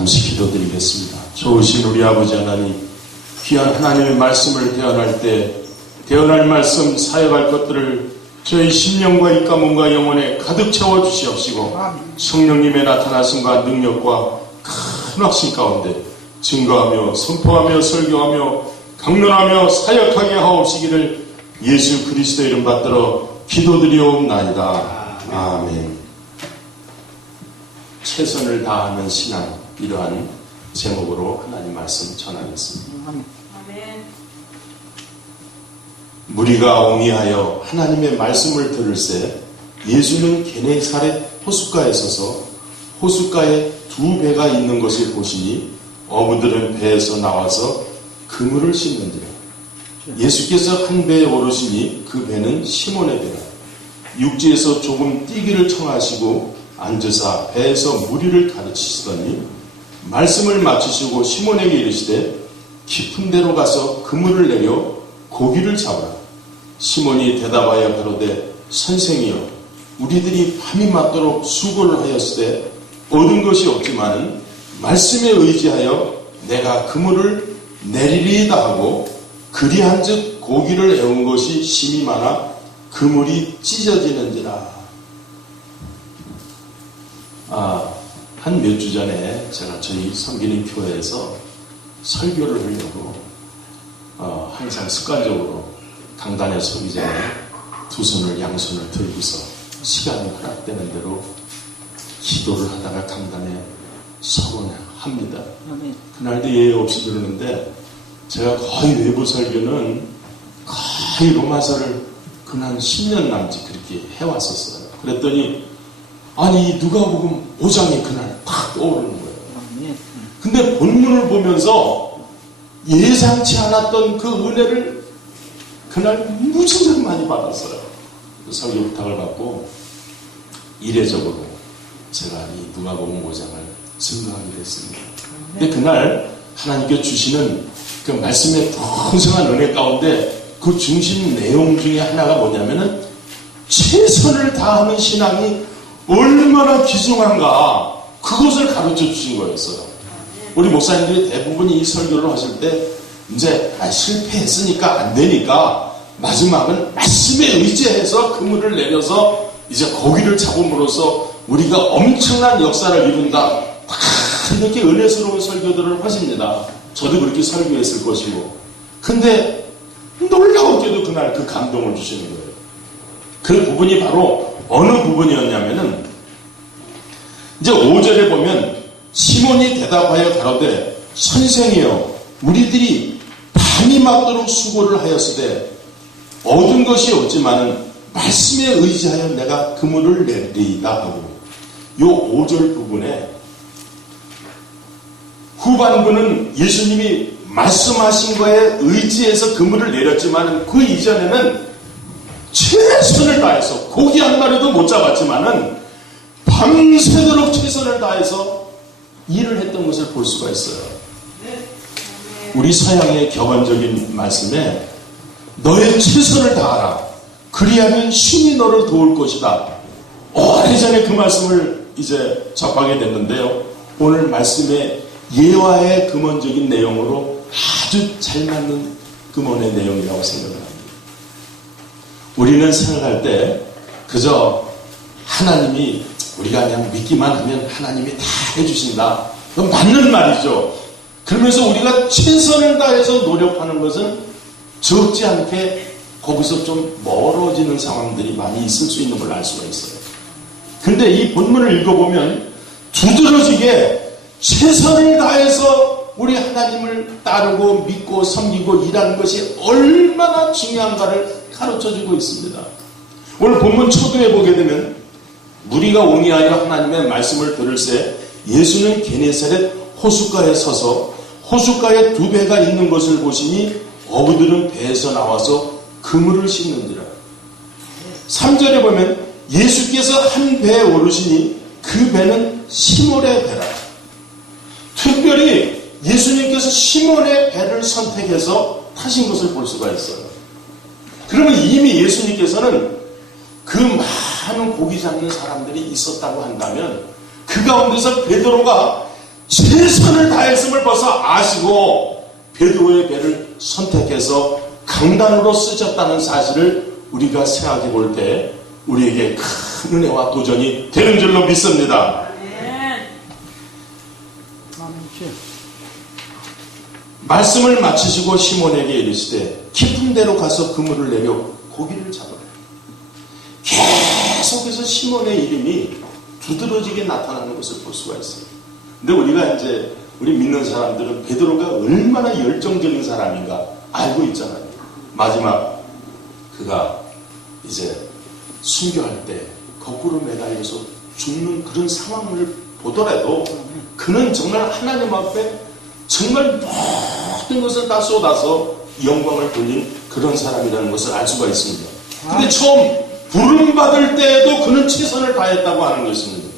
잠시 기도드리겠습니다. 좋으신 우리 아버지 하나님, 귀한 하나님의 말씀을 대언할 때 대언할 말씀, 사역할 것들을 저희 심령과 입과 몸과 영혼에 가득 채워 주시옵시고 성령님의 나타나심과 능력과 큰 확신 가운데 증거하며 선포하며 설교하며 강론하며 사역하게 하옵시기를 예수 그리스도 이름 받들어 기도드리옵나이다. 아멘. 최선을 다하는 신앙, 이러한 제목으로 하나님 말씀 전하겠습니다. 아멘. 무리가 옹이하여 하나님의 말씀을 들을새 예수는 게네사렛 호숫가에 서서 호숫가에 두 배가 있는 것을 보시니 어부들은 배에서 나와서 그물을 씻는지라. 예수께서 한 배에 오르시니 그 배는 시몬의 배라. 육지에서 조금 뛰기를 청하시고 앉으사 배에서 무리를 가르치시더니 말씀을 마치시고 시몬에게 이르시되 깊은 데로 가서 그물을 내려 고기를 잡으라. 시몬이 대답하여 가로되 선생이여, 우리들이 밤이 맞도록 수고를 하였으되 얻은 것이 없지만은 말씀에 의지하여 내가 그물을 내리리이다 하고 그리한즉 고기를 애운 것이 심이 많아 그물이 찢어지는지라. 한 몇 주 전에 제가 저희 섬기는 교회에서 설교를 하려고 항상 습관적으로 강단에 서기 전에 두 손을 양손을 들고서 시간이 허락되는 대로 기도를 하다가 강단에 서곤 합니다. 그날도 예외 없이 그러는데 제가 거의 외부 설교는 거의 로마서를 그한 10년 남짓 그렇게 해왔었어요. 그랬더니 아니 누가복음 5장이 그날 딱 떠오르는 거예요. 근데 본문을 보면서 예상치 않았던 그 은혜를 그날 무지하게 많이 받았어요. 설교 부탁을 받고 이례적으로 제가 이 누가복음 5장을 증거하게 됐습니다. 근데 그날 하나님께 주시는 그 말씀의 풍성한 은혜 가운데 그 중심 내용 중에 하나가 뭐냐면은 최선을 다하는 신앙이 얼마나 귀중한가, 그것을 가르쳐 주신 거였어요. 우리 목사님들이 대부분 이 설교를 하실 때 이제 실패했으니까 안 되니까 마지막은 말씀에 의지해서 그물을 내려서 이제 고기를 잡음으로써 우리가 엄청난 역사를 이룬다, 이렇게 은혜스러운 설교들을 하십니다. 저도 그렇게 설교했을 것이고. 근데 놀라웠게도 그날 그 감동을 주시는 거예요. 그 부분이 바로 어느 부분이었냐면은 이제 5절에 보면 시몬이 대답하여 가로되 선생이여, 우리들이 밤이 맞도록 수고를 하였으되 얻은 것이 없지만은 말씀에 의지하여 내가 그물을 내리이다 하고, 요 5절 부분에 후반부는 예수님이 말씀하신 거에 의지해서 그물을 내렸지만 그 이전에는 최선을 다해서 고기 한 마리도 못 잡았지만은 밤새도록 최선을 다해서 일을 했던 것을 볼 수가 있어요. 우리 서양의 격언적인 말씀에 너의 최선을 다하라, 그리하면 신이 너를 도울 것이다. 오래전에 그 말씀을 이제 접하게 됐는데요, 오늘 말씀의 예화의 근원적인 내용으로 아주 잘 맞는 근원의 내용이라고 생각을 합니다. 우리는 생각할 때 그저 하나님이 우리가 그냥 믿기만 하면 하나님이 다 해주신다, 그건 맞는 말이죠. 그러면서 우리가 최선을 다해서 노력하는 것은 적지 않게 거기서 좀 멀어지는 상황들이 많이 있을 수 있는 걸 알 수가 있어요. 근데 이 본문을 읽어보면 두드러지게 최선을 다해서 우리 하나님을 따르고 믿고 섬기고 일하는 것이 얼마나 중요한가를 가르쳐주고 있습니다. 오늘 본문 초도에 보게 되면 무리가 옹이하여 하나님의 말씀을 들을새 예수는 게네사렛 호숫가에 서서 호숫가에 두 배가 있는 것을 보시니 어부들은 배에서 나와서 그물을 씻는지라. 3절에 보면 예수께서 한 배에 오르시니 그 배는 시몬의 배라. 특별히 예수님께서 시몬의 배를 선택해서 타신 것을 볼 수가 있어요. 그러면 이미 예수님께서는 그 많은 고기 잡는 사람들이 있었다고 한다면 그 가운데서 베드로가 최선을 다했음을 벌써 아시고 베드로의 배를 선택해서 강단으로 쓰셨다는 사실을 우리가 생각해 볼 때 우리에게 큰 은혜와 도전이 되는 줄로 믿습니다. 말씀을 마치시고 시몬에게 이르시되 깊은 데로 가서 그물을 내려 고기를 잡으라. 계속해서 시몬의 이름이 두드러지게 나타나는 것을 볼 수가 있어요. 근데 우리가 이제 우리 믿는 사람들은 베드로가 얼마나 열정적인 사람인가 알고 있잖아요. 마지막 그가 이제 순교할 때 거꾸로 매달려서 죽는 그런 상황을 보더라도 그는 정말 하나님 앞에 정말 모든 것을 다 쏟아서 영광을 돌린 그런 사람이라는 것을 알 수가 있습니다. 근데 처음 부름받을 때에도 그는 최선을 다했다고 하는 것입니다.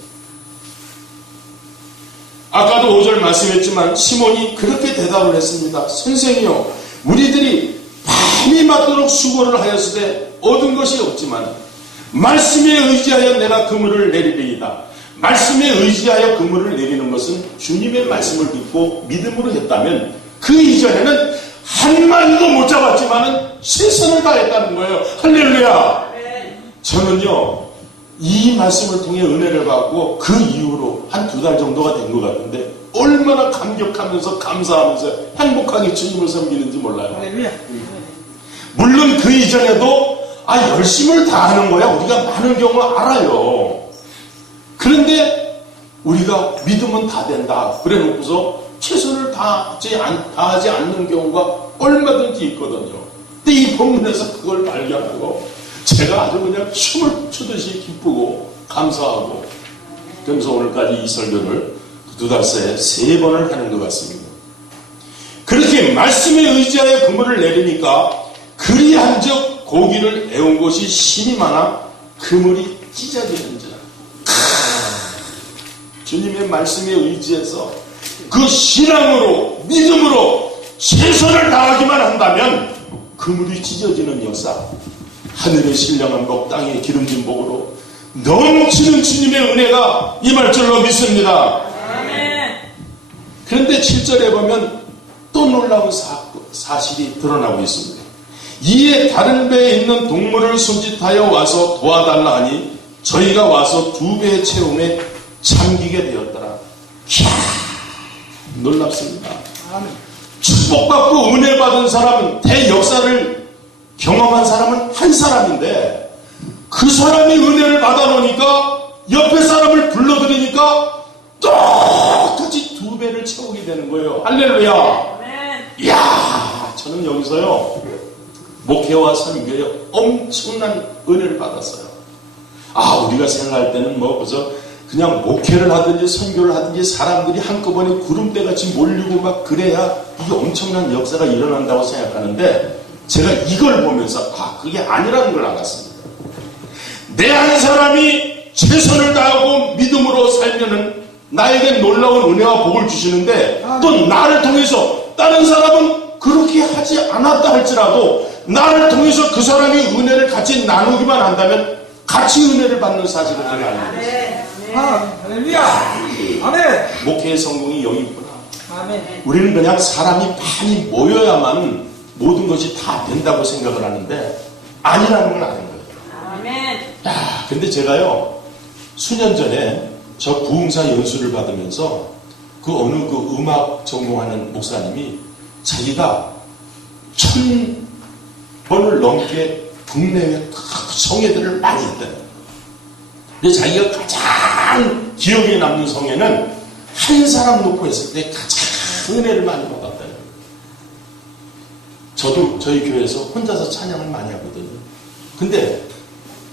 아까도 5절 말씀했지만 시몬이 그렇게 대답을 했습니다. 선생이요, 우리들이 밤이 맞도록 수고를 하였으되 얻은 것이 없지만 말씀에 의지하여 내가 그물을 내리리이다. 말씀에 의지하여 그물을 내리는 것은 주님의 말씀을 듣고 믿음으로 했다면 그 이전에는 한 마리도 못 잡았지만은 최선을 다했다는 거예요. 할렐루야. 저는요 이 말씀을 통해 은혜를 받고 그 이후로 한 2달 정도가 된 것 같은데 얼마나 감격하면서 감사하면서 행복하게 주님을 섬기는지 몰라요. 물론 그 이전에도 열심을 다하는 거야 우리가 많은 경우 알아요. 그런데 우리가 믿으면 다 된다 그래 놓고서 최선을 다하지 않는 경우가 얼마든지 있거든요. 근데 이 본문에서 그걸 발견하고 제가 아주 그냥 춤을 추듯이 기쁘고 감사하고 그러면서 오늘까지 이 설교를 2달 새에 3번을 하는 것 같습니다. 그렇게 말씀에 의지하여 그물을 내리니까 그리한즉 고기를 애운 곳이 심이 많아 그물이 찢어지는지라. 주님의 말씀에 의지해서 그 신앙으로 믿음으로 최선을 다하기만 한다면 그물이 찢어지는 역사, 하늘의 신령한 복, 땅의 기름진 복으로 넘치는 주님의 은혜가 임할 줄로 믿습니다. 그런데 7절에 보면 또 놀라운 사실이 드러나고 있습니다. 이에 다른 배에 있는 동물을 손짓하여 와서 도와달라 하니 저희가 와서 2배의 채움에 잠기게 되었더라. 이야, 놀랍습니다. 축복받고 은혜 받은 사람은 대역사를 경험한 사람은 한 사람인데 그 사람이 은혜를 받아놓으니까 옆에 사람을 불러들이니까 똑같이 2배를 채우게 되는 거예요. 할렐루야. 이야, 저는 여기서요 목회와 선교에 엄청난 은혜를 받았어요. 우리가 생각할 때는 벌써 그냥 목회를 하든지 선교를 하든지 사람들이 한꺼번에 구름대같이 몰리고 막 그래야 이게 엄청난 역사가 일어난다고 생각하는데 제가 이걸 보면서 그게 아니라는 걸 알았습니다. 내 한 사람이 최선을 다하고 믿음으로 살면은 나에게 놀라운 은혜와 복을 주시는데 또 나를 통해서 다른 사람은 그렇게 하지 않았다 할지라도 나를 통해서 그 사람이 은혜를 같이 나누기만 한다면 같이 은혜를 받는 사실을 제가 알고 있습니다. 할렐루야. 아멘. 목회의 성공이 여기 있구나. 아멘. 우리는 그냥 사람이 많이 모여야만 모든 것이 다 된다고 생각을 하는데 아니라는 걸 아는 거예요. 아멘. 근데 제가요 수년 전에 저 부흥사 연수를 받으면서 그 어느 그 음악 전공하는 목사님이 자기가 1000번을 넘게 국내외 성회들을 많이 했대요. 근데 자기가 가장 기억에 남는 성회는 한 사람 놓고 했을 때 가장 은혜를 많이 받았대요. 저도 저희 교회에서 혼자서 찬양을 많이 하거든요. 근데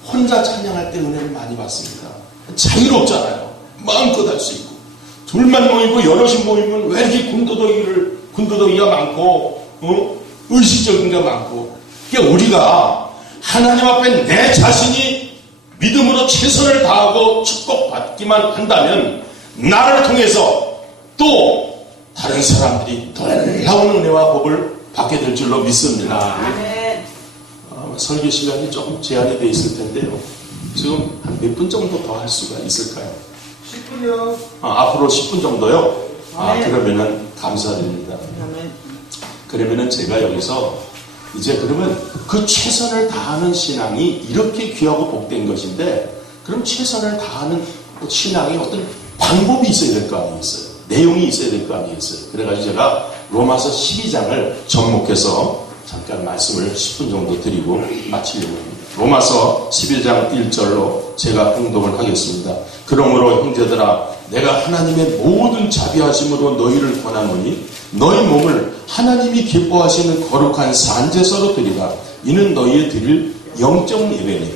혼자 찬양할 때 은혜를 많이 받습니다. 자유롭잖아요. 마음껏 할 수 있고. 둘만 모이고 여럿이 모이면 왜 이렇게 군더더기가 많고 의식적인 게 많고. 그러니까 우리가 하나님 앞에 내 자신이 믿음으로 최선을 다하고 축복받기만 한다면 나를 통해서 또 다른 사람들이 놀라운 은혜와 복을 받게 될 줄로 믿습니다. 설교 시간이 조금 제한이 되어 있을 텐데요. 지금 한 몇 분 정도 더 할 수가 있을까요? 10분이요. 앞으로 10분 정도요. 그러면은 감사드립니다. 아멘. 그러면은 제가 여기서 이제 그러면 그 최선을 다하는 신앙이 이렇게 귀하고 복된 것인데, 그럼 최선을 다하는 신앙에 어떤 방법이 있어야 될 거 아니겠어요? 내용이 있어야 될 거 아니겠어요? 그래가지고 제가 로마서 12장을 접목해서 잠깐 말씀을 10분 정도 드리고 마치려고 합니다. 로마서 11장 1절로 제가 응독을 하겠습니다. 그러므로 형제들아, 내가 하나님의 모든 자비하심으로 너희를 권하노니 너희 몸을 하나님이 기뻐하시는 거룩한 산제사로 드리라. 이는 너희의 드릴 영적 예배니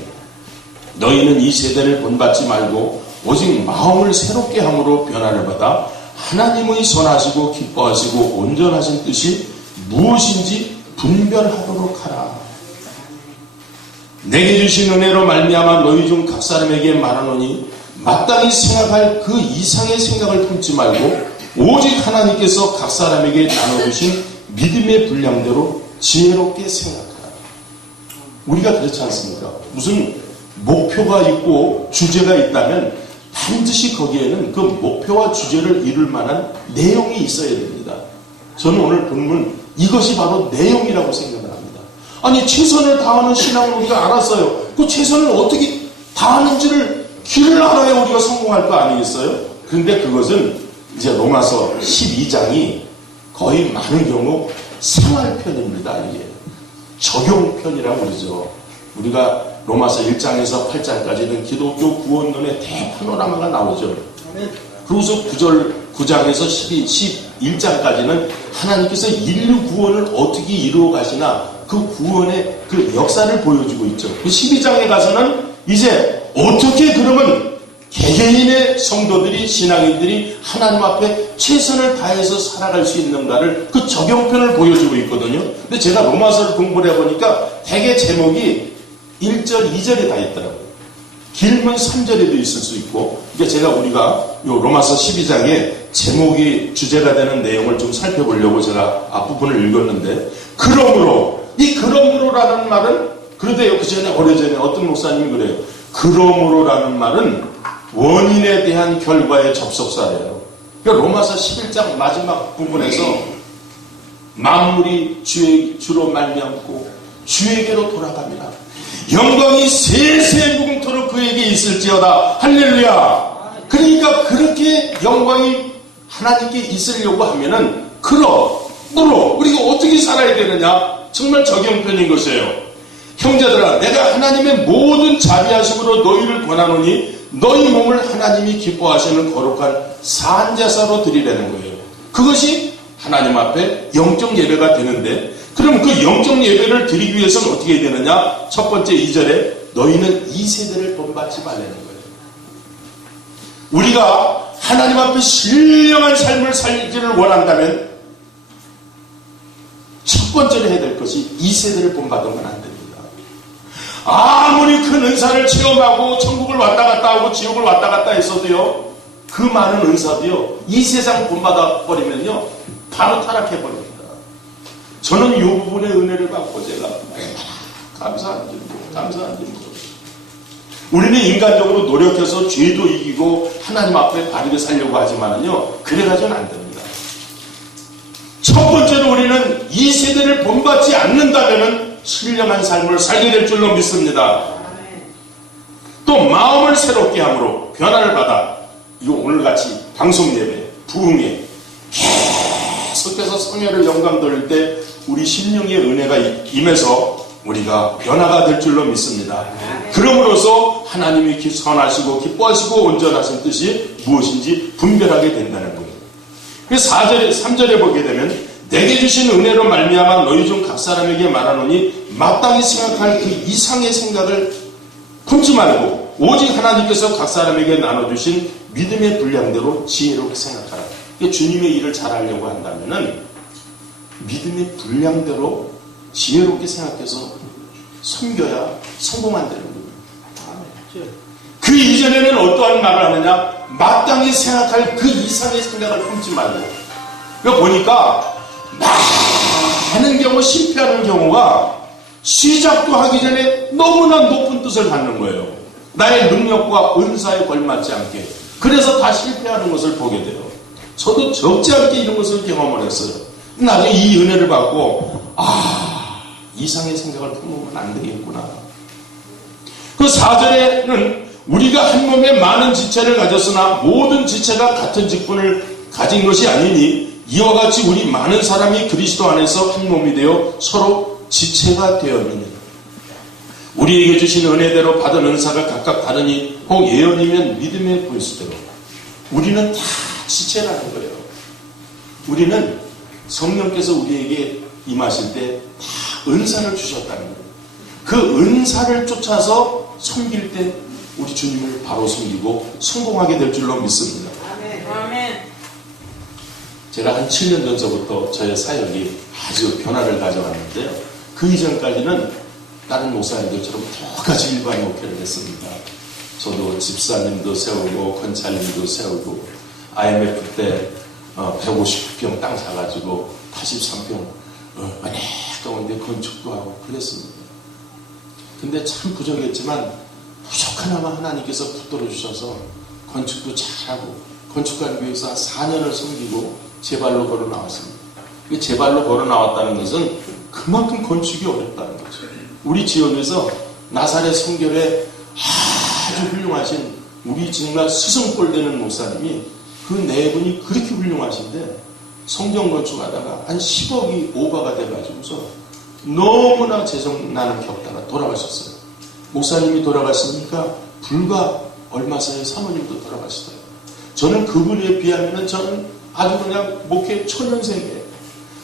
너희는 이 세대를 본받지 말고 오직 마음을 새롭게 함으로 변화를 받아 하나님의 선하시고 기뻐하시고 온전하신 뜻이 무엇인지 분별하도록 하라. 내게 주신 은혜로 말미암아 너희 중 각 사람에게 말하노니 마땅히 생각할 그 이상의 생각을 품지 말고 오직 하나님께서 각 사람에게 나눠주신 믿음의 분량대로 지혜롭게 생각하라. 우리가 그렇지 않습니까? 무슨 목표가 있고 주제가 있다면 반드시 거기에는 그 목표와 주제를 이룰 만한 내용이 있어야 됩니다. 저는 오늘 본문 이것이 바로 내용이라고 생각을 합니다. 아니, 최선을 다하는 신앙을 우리가 알았어요. 그 최선을 어떻게 다하는지를 길을 알아야 우리가 성공할 거 아니겠어요? 그런데 그것은 이제 로마서 12장이 거의 많은 경우 생활편입니다. 이게 적용편이라고 그러죠. 우리가 로마서 1장에서 8장까지는 기독교 구원론의 대파노라마가 나오죠. 그리고서 9장에서 11장까지는 하나님께서 인류 구원을 어떻게 이루어 가시나 그 구원의 그 역사를 보여주고 있죠. 그 12장에 가서는 이제 어떻게 그러면 개개인의 성도들이, 신앙인들이 하나님 앞에 최선을 다해서 살아갈 수 있는가를 그 적용편을 보여주고 있거든요. 근데 제가 로마서를 공부를 해보니까 대개 제목이 1절, 2절에 다 있더라고요. 길면 3절에도 있을 수 있고, 그러니까 우리가 요 로마서 12장에 제목이 주제가 되는 내용을 좀 살펴보려고 제가 앞부분을 읽었는데, 이 그러므로라는 말은, 그런데요, 오래전에 어떤 목사님이 그래요. 그러므로라는 말은 원인에 대한 결과의 접속사래요. 그러니까 로마서 11장 마지막 부분에서 만물이 주로 말미암고 주에게로 돌아갑니다. 영광이 세세 무궁토록 그에게 있을지어다. 할렐루야. 그러니까 그렇게 영광이 하나님께 있으려고 하면은 우리가 어떻게 살아야 되느냐? 정말 적용편인 것이에요. 형제들아, 내가 하나님의 모든 자비하심으로 너희를 권하노니 너희 몸을 하나님이 기뻐하시는 거룩한 산제사로 드리라는 거예요. 그것이 하나님 앞에 영적 예배가 되는데, 그럼 그 영적 예배를 드리기 위해서는 어떻게 해야 되느냐? 첫 번째 2절에 너희는 이 세대를 본받지 말라는 거예요. 우리가 하나님 앞에 신령한 삶을 살기를 원한다면 첫 번째로 해야 될 것이 이 세대를 본받으면 안 됩니다. 아무리 큰 은사를 체험하고 천국을 왔다 갔다 하고 지옥을 왔다 갔다 했어도요, 그 많은 은사도요, 이 세상 본받아 버리면요 바로 타락해 버립니다. 저는 이 부분의 은혜를 받고 제가 감사한 일이고, 우리는 인간적으로 노력해서 죄도 이기고 하나님 앞에 바르게 살려고 하지만은요, 그래가지고는 안 됩니다. 첫 번째로 우리는 이 세대를 본받지 않는다면은 신령한 삶을 살게 될 줄로 믿습니다. 또 마음을 새롭게 함으로 변화를 받아, 이거 오늘같이 방송 예배, 부흥회 계속해서 성회를 영광 돌릴 때 우리 심령의 은혜가 임해서 우리가 변화가 될 줄로 믿습니다. 그럼으로써 하나님이 선하시고 기뻐하시고 온전하신 뜻이 무엇인지 분별하게 된다는 거예요. 그래서 3절에 보게 되면 내게 주신 은혜로 말미암아 너희 중 각 사람에게 말하노니 마땅히 생각할 그 이상의 생각을 품지 말고 오직 하나님께서 각 사람에게 나눠주신 믿음의 분량대로 지혜롭게 생각하라. 주님의 일을 잘하려고 한다면은 믿음의 분량대로 지혜롭게 생각해서 섬겨야 성공한다는 거예요. 그 이전에는 어떠한 말을 하느냐? 마땅히 생각할 그 이상의 생각을 품지 말고. 그러니까 보니까 많은 경우 실패하는 경우가 시작도 하기 전에 너무나 높은 뜻을 갖는 거예요. 나의 능력과 은사에 걸맞지 않게. 그래서 다 실패하는 것을 보게 돼요. 저도 적지 않게 이런 것을 경험을 했어요. 나중에 이 은혜를 받고 이상의 생각을 품으면 안 되겠구나. 그 4절에는 우리가 한 몸에 많은 지체를 가졌으나 모든 지체가 같은 직분을 가진 것이 아니니 이와 같이 우리 많은 사람이 그리스도 안에서 한 몸이 되어 서로 지체가 되었느니라. 우리에게 주신 은혜대로 받은 은사가 각각 다르니 혹 예언이면 믿음의 보이스대로 우리는 다 지체라는 거예요. 우리는 성령께서 우리에게 임하실 때 다 은사를 주셨다는 거예요. 그 은사를 쫓아서 섬길 때 우리 주님을 바로 섬기고 성공하게 될 줄로 믿습니다. 아멘. 제가 한 7년 전서부터 저의 사역이 아주 변화를 가져왔는데요. 그 이전까지는 다른 목사님들처럼 똑같이 일반 목회를 했습니다. 저도 집사님도 세우고 건찰님도 세우고 IMF 때 150평 땅 사가지고 83평 만약 가운데 건축도 하고 그랬습니다. 근데 참 부족했지만 부족하나마 하나님께서 붙들어 주셔서 건축도 잘하고 건축관교에서 한 4년을 섬기고 제 발로 걸어 나왔습니다. 제 발로 걸어 나왔다는 것은 그만큼 건축이 어렵다는 거죠. 우리 지역에서 나사렛 성결에 아주 훌륭하신 우리 정말 스승꼴 되는 목사님이 그 네 분이 그렇게 훌륭하신데 성경 건축하다가 한 10억이 오버가 돼가지고서 너무나 재정나는 격다가 돌아가셨어요. 목사님이 돌아갔으니까 불과 얼마 사이에 사모님도 돌아가시더라고요. 저는 그분에 비하면 저는 아주 그냥 목회 초년생이에요.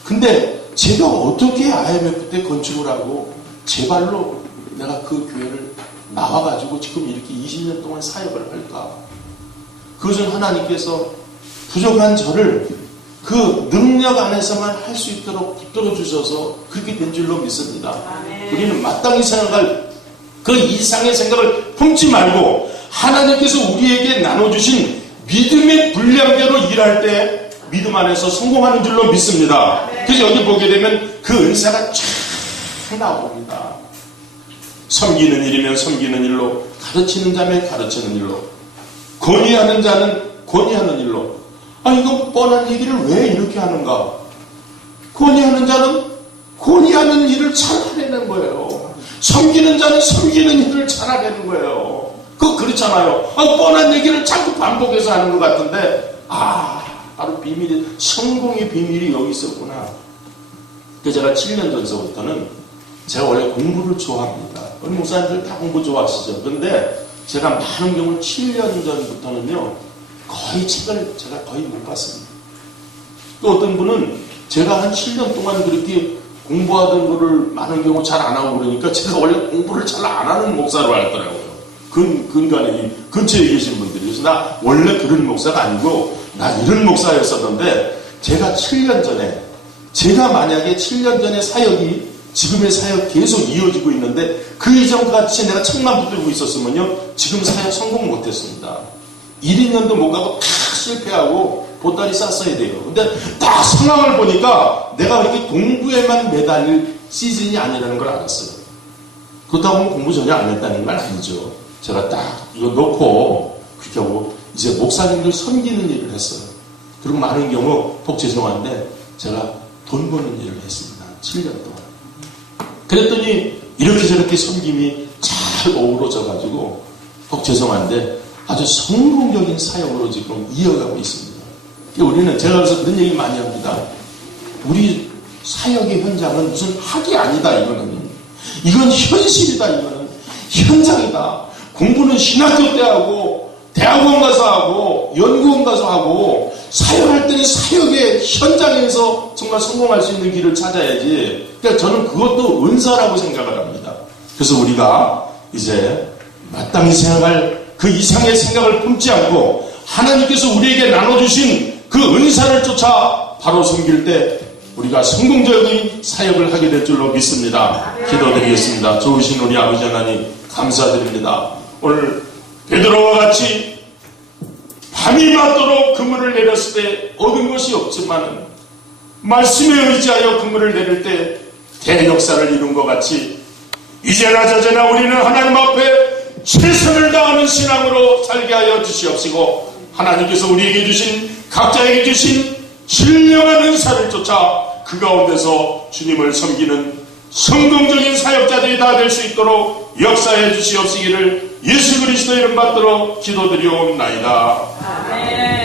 근데 제가 어떻게 IMF 때 건축을 하고 제 발로 내가 그 교회를 나와가지고 지금 이렇게 20년 동안 사역을 할까? 그것은 하나님께서 부족한 저를 그 능력 안에서만 할 수 있도록 붙들어 주셔서 그렇게 된 줄로 믿습니다. 아멘. 우리는 마땅히 생각할 그 이상의 생각을 품지 말고 하나님께서 우리에게 나눠주신 믿음의 분량대로 일할 때 믿음 안에서 성공하는 줄로 믿습니다. 그래서 여기 보게 되면 그 은사가 쫙 나옵니다. 섬기는 일이면 섬기는 일로, 가르치는 자면 가르치는 일로, 권위하는 자는 권위하는 일로. 이건 뻔한 얘기를 왜 이렇게 하는가? 권위하는 자는 권위하는 일을 잘하려는 거예요. 섬기는 자는 섬기는 일을 잘하려는 거예요. 그거 그렇잖아요. 뻔한 얘기를 자꾸 반복해서 하는 것 같은데, 바로 비밀이, 성공의 비밀이 여기 있었구나. 그래서 제가 7년 전서부터는 제가 원래 공부를 좋아합니다. 우리 목사님들 다 공부 좋아하시죠. 그런데 제가 많은 경우 7년 전부터는요, 거의 책을 제가 거의 못 봤습니다. 또 어떤 분은 제가 한 7년 동안 그렇게 공부하던 거를 많은 경우 잘 안 하고 그러니까 제가 원래 공부를 잘 안 하는 목사로 알더라고요. 근간에 근처에 계신 분들이. 그래서 나 원래 그런 목사가 아니고 나 이런 목사였었는데 제가 7년 전에 제가 만약에 7년 전에 사역이 지금의 사역 계속 이어지고 있는데 그 이전 같이 내가 책만 붙들고 있었으면요 지금 사역 성공 못했습니다. 1, 2년도 못 가고 다 실패하고 보따리 쌌어야 돼요. 근데 딱 상황을 보니까 내가 이렇게 공부에만 매달릴 시즌이 아니라는 걸 알았어요. 그렇다고 하면 공부 전혀 안 했다는 건 아니죠. 제가 딱 이거 놓고 그렇게 하고 이제 목사님들 섬기는 일을 했어요. 그리고 많은 경우 복 죄송한데 제가 돈 버는 일을 했습니다. 7년 동안. 그랬더니 이렇게 저렇게 섬김이 잘 어우러져가지고 복 죄송한데 아주 성공적인 사역으로 지금 이어가고 있습니다. 우리는 제가 그래서 그런 얘기 많이 합니다. 우리 사역의 현장은 무슨 학이 아니다. 이건 현실이다. 이거는 현장이다. 공부는 신학교 때 하고 대학원 가서 하고 연구원 가서 하고 사역할 때는 사역의 현장에서 정말 성공할 수 있는 길을 찾아야지. 그러니까 저는 그것도 은사라고 생각을 합니다. 그래서 우리가 이제 마땅히 생각할 그 이상의 생각을 품지 않고 하나님께서 우리에게 나눠주신 그 은사를 쫓아 바로 섬길 때 우리가 성공적인 사역을 하게 될 줄로 믿습니다. 기도드리겠습니다. 좋으신 우리 아버지 하나님 감사드립니다. 오늘 베드로와 같이 밤이 맞도록 그물을 내렸을 때 얻은 것이 없지만 말씀에 의지하여 그물을 내릴 때 대역사를 이룬 것 같이 이제나 저제나 우리는 하나님 앞에 최선을 다하는 신앙으로 살게 하여 주시옵시고 하나님께서 우리에게 주신 각자에게 주신 신령한 은사를 쫓아 그 가운데서 주님을 섬기는 성공적인 사역자들이 다 될 수 있도록 역사해 주시옵시기를 예수 그리스도 이름 받들어 기도드리옵나이다. 아멘.